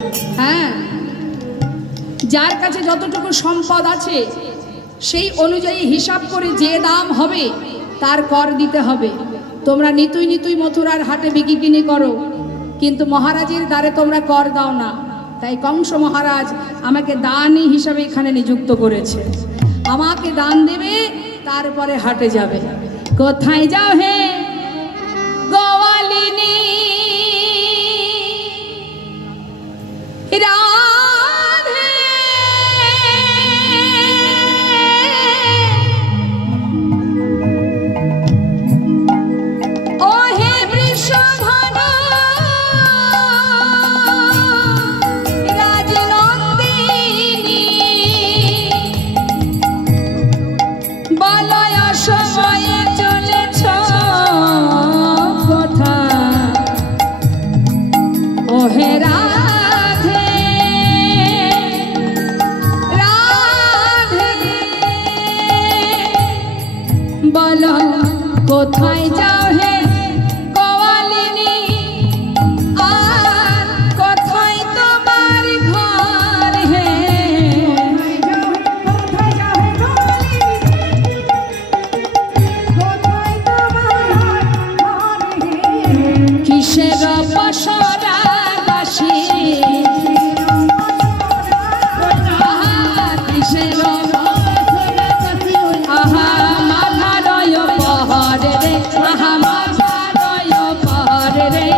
হ্যাঁ, যার কাছে যতটুকু সম্পদ আছে সেই অনুযায়ী হিসাব করে যে দাম হবে তার কর দিতে হবে। তোমরা নিতুই নিতুই মথুরার হাটে বিক্রি কিনি করো, কিন্তু মহারাজের দ্বারে তোমরা কর দাও না। তাই কংস মহারাজ আমাকে দানি হিসাবে এখানে নিযুক্ত করেছে। আমাকে দান দেবে, তারপরে হাটে যাবে। কোথায় যাও হে গোয়ালিনী রাধে, ও হে বৃষধন রাজনন্দিনী, বলয় সময়ে চলেছ কোথায়, ও হে রাধে রাধে, বলো কোথায় যাও হে গোয়ালিনী, আর কোথায় তোমার ঘর হে, কিসের বসরা দাসী, কিসের আহা মাথারয় পহরে রে, আহা মাথারয় পহরে রে,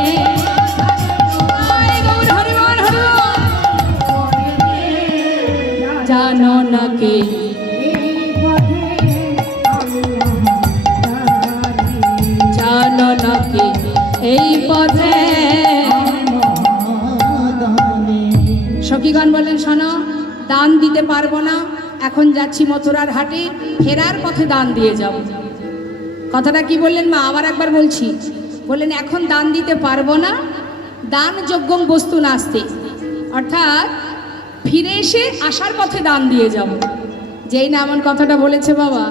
জানো না কে জানো না কে এই পথে। সখীগণ বলেন, শোনো, দান দিতে পারবো না, এখন যাচ্ছি মথুরার হাটে, ফেরার পথে দান দিয়ে যাব। কথাটা কি বললেন মা? আবার একবার বলছি। বললেন এখন দান দিতে পারবো না, দান যোগ্য বস্তু নাস্তি, অর্থাৎ ফিরে এসে আসার পথে দান দিয়ে যাব। যেই না এমন কথাটা বলেছে বাবা,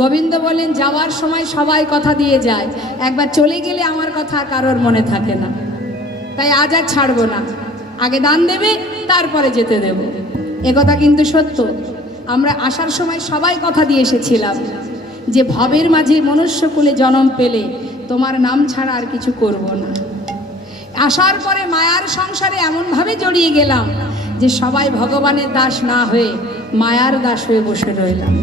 গোবিন্দ বলেন যাওয়ার সময় সবাই কথা দিয়ে যায়, একবার চলে গেলে আমার কথা কারোর মনে থাকে না। তাই আজ আর ছাড়বো না, আগে দান দেবে তারপরে যেতে দেব। একথা কিন্তু সত্য। আমরা আসার সময় সবাই কথা দিয়ে এসেছিলাম যে ভবের মাঝে মনুষ্যকুলে জন্ম পেলে তোমার নাম ছাড়া আর কিছু করব না। আসার পরে মায়ার সংসারে এমনভাবে জড়িয়ে গেলাম যে সবাই ভগবানের দাস না হয়ে মায়ার দাস হয়ে বসে রইলাম।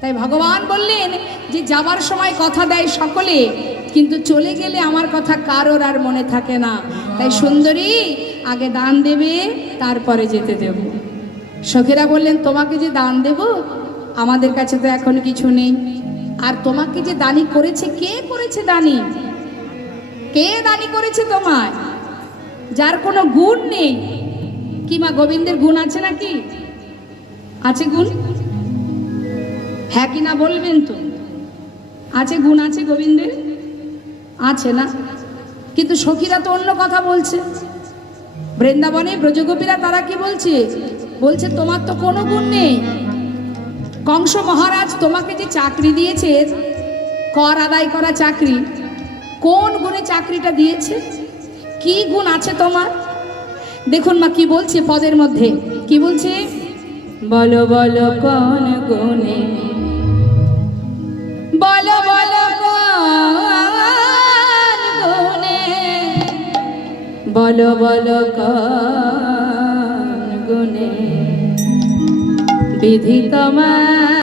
তাই ভগবান বললেন যে যাবার সময় কথা দেয় সকলে, কিন্তু চলে গেলে আমার কথা কারোর আর মনে থাকে না। তাই সুন্দরী, আগে দান দেবে তারপরে যেতে দেব। সখীরা বললেন তোমাকে যে দান দেব, আমাদের কাছে তো এখন কিছু নেই। আর তোমাকে যে দানি করেছে, কে করেছে দানি? কে দানি করেছে তোমায়? যার কোনো গুণ নেই। কি মা, গোবিন্দের গুণ আছে নাকি? আছে গুণ? হ্যাঁ কি না বলবেন তো? আছে গুণ, আছে গোবিন্দের? আছে না? কিন্তু সখীরা তো অন্য কথা বলছে। বৃন্দাবনে ব্রজগোপীরা তারা কি বলছে? বলছে তোমার তো কোনো গুণ নেই। কংস মহারাজ তোমাকে যে চাকরি দিয়েছে, কর আদায় করা চাকরি, কোন গুণে চাকরিটা দিয়েছে? কি গুণ আছে তোমার? দেখুন মা কি বলছে পদের মধ্যে, কি বলছে? বলো বলো কোন গুণে, বলো বলো কোন গুণে, বলো বলো কোন গুণে বিধি তোমার